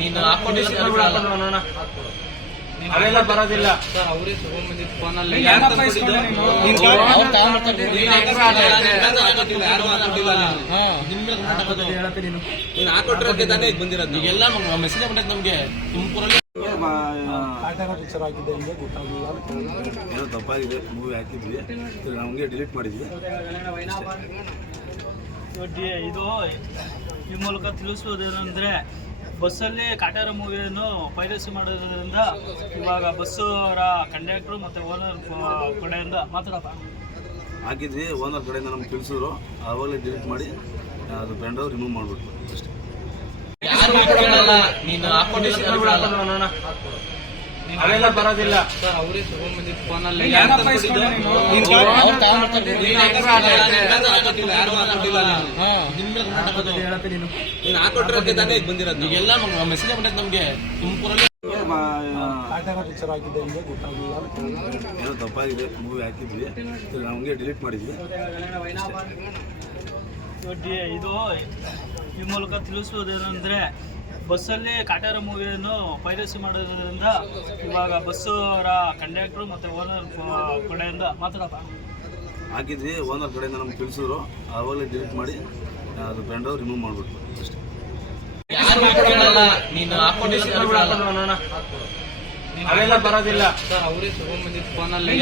ನೀನು ಅವೆಲ್ಲ ಬರೋದಿಲ್ಲ ಸರ್. ಅವರೇ ತಗೊಂಡ್ಬಂದಿದ್ದು ಫೋನಲ್ಲಿ ನೀನು ಹಾಕೊಟ್ಟಿರೋಕೆ ತಾನೇ ಈಗ ಬಂದಿರೋದು. ಈಗೆಲ್ಲ ಮೆಸೇಜ್ ಬಂದೈತೆ ನಮ್ಗೆ ತುಮಕೂರಲ್ಲಿ ಪಿಕ್ಚರ್ ಹಾಕಿದ್ದೆ ಹಿಂಗೆ ಗೊತ್ತಾಗಲಿಲ್ಲ. ಏನೋ ತಪ್ಪಾಗಿದೆ, ಮೂವಿ ಹಾಕಿದ್ವಿ ನಮಗೆ ಡಿಲೀಟ್ ಮಾಡಿದ್ವಿ. ಇದು ಈ ಮೂಲಕ ತಿಳಿಸುವುದೇನೆಂದರೆ, ಬಸ್ಸಲ್ಲಿ ಕಾಟೇರ ಮೂವಿಯನ್ನು ಪೈರಸಿ ಮಾಡೋದ್ರಿಂದ ಇವಾಗ ಬಸ್ಸು ಅವರ ಕಂಡಕ್ಟ್ರು ಮತ್ತು ಓನರ್ ಕಡೆಯಿಂದ ಮಾತಾಡಪ್ಪ ಹಾಕಿದ್ವಿ. ಓನರ್ ಕಡೆಯಿಂದ ನಮ್ಗೆ ತಿಳಿಸಿದ್ರು, ಆವಾಗಲೇ ಡಿಲೀಟ್ ಮಾಡಿ ಅದು ಬ್ರ್ಯಾಂಡ್ ರಿಮೂವ್ ಮಾಡಿಬಿಟ್ರು ಅಷ್ಟೇ. ಅವೆಲ್ಲ ಬರೋದಿಲ್ಲ ಸರ್. ಅವರೇ ತಗೊಂಡ್ಬಂದಿದ್ದು ಫೋನಲ್ಲಿ ನೀನು ಹಾಕೊಟ್ಟಿರೋಕೆ ತಾನೇ ಈಗ ಬಂದಿರೋದು. ಈಗೆಲ್ಲ ಮೆಸೇಜ್ ಬಂದೈತೆ ನಮ್ಗೆ ತುಮಕೂರಲ್ಲಿ ಪಿಕ್ಚರ್ ಹಾಕಿದ್ದೆ ಹಿಂಗೆ ಗೊತ್ತಾಗಲಿಲ್ಲ. ಏನೋ ತಪ್ಪಾಗಿದೆ, ಮೂವಿ ಹಾಕಿದ್ವಿ ನಮಗೆ ಡಿಲೀಟ್ ಮಾಡಿದ್ವಿ. ಇದು ಈ ಮೂಲಕ ತಿಳಿಸುವುದೇನೆಂದರೆ, ಬಸ್ಸಲ್ಲಿ ಕಾಟೇರ ಮೂವಿಯನ್ನು ಪೈರಸಿ ಮಾಡೋದ್ರಿಂದ ಇವಾಗ ಬಸ್ಸು ಅವರ ಕಂಡಕ್ಟ್ರು ಮತ್ತು ಓನರ್ ಕಡೆಯಿಂದ ಮಾತಾಡಪ್ಪ ಹಾಕಿದ್ವಿ. ಓನರ್ ಕಡೆಯಿಂದ ನಮ್ಗೆ ತಿಳಿಸಿದ್ರು, ಆವಾಗಲೇ ಡಿಲೀಟ್ ಮಾಡಿ ಅದು ಬ್ರ್ಯಾಂಡ್ ರಿಮೂವ್ ಮಾಡಿಬಿಟ್ರು ಅಷ್ಟೇ. ಅವೆಲ್ಲ ಬರೋದಿಲ್ಲ ಸರ್. ಅವರೇ ತಗೊಂಡ್ಬಂದಿದ್ದು ಫೋನಲ್ಲಿ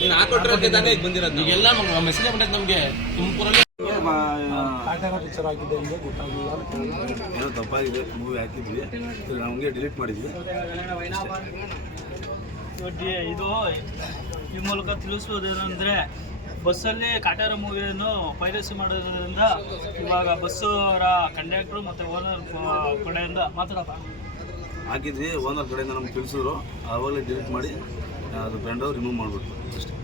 ನೀನು ಹಾಕೊಟ್ಟಿರೋಕೆ ತಾನೇ ಈಗ ಬಂದಿರೋದು. ಈಗೆಲ್ಲ ಮೆಸೇಜ್ ಬಂದೈತೆ ನಮ್ಗೆ ತುಮಕೂರಲ್ಲಿ ಪಿಕ್ಚರ್ ಹಾಕಿದ್ದೆ ಹಿಂಗೆ ಗೊತ್ತಾಗಲಿಲ್ಲ. ಏನೋ ತಪ್ಪಾಗಿದೆ, ಮೂವಿ ಹಾಕಿದ್ವಿ ನಮಗೆ ಡಿಲೀಟ್ ಮಾಡಿದ್ವಿ. ಇದು ಈ ಮೂಲಕ ತಿಳಿಸುವುದೇನೆಂದರೆ, ಬಸ್ಸಲ್ಲಿ ಕಾಟೇರ ಮೂವಿಯನ್ನು ಪೈರಸಿ ಮಾಡೋದ್ರಿಂದ ಇವಾಗ ಬಸ್ಸು ಅವರ ಕಂಡಕ್ಟ್ರು ಮತ್ತು ಓನರ್ ಕಡೆಯಿಂದ ಮಾತಾಡಪ್ಪ ಹಾಕಿದ್ವಿ. ಓನರ್ ಕಡೆಯಿಂದ ನಮ್ಗೆ ತಿಳಿಸಿದ್ರು, ಆವಾಗಲೇ ಡಿಲೀಟ್ ಮಾಡಿ ಅದು ಬ್ರ್ಯಾಂಡ್ ರಿಮೂವ್ ಮಾಡಿಬಿಟ್ರು ಅಷ್ಟೇ.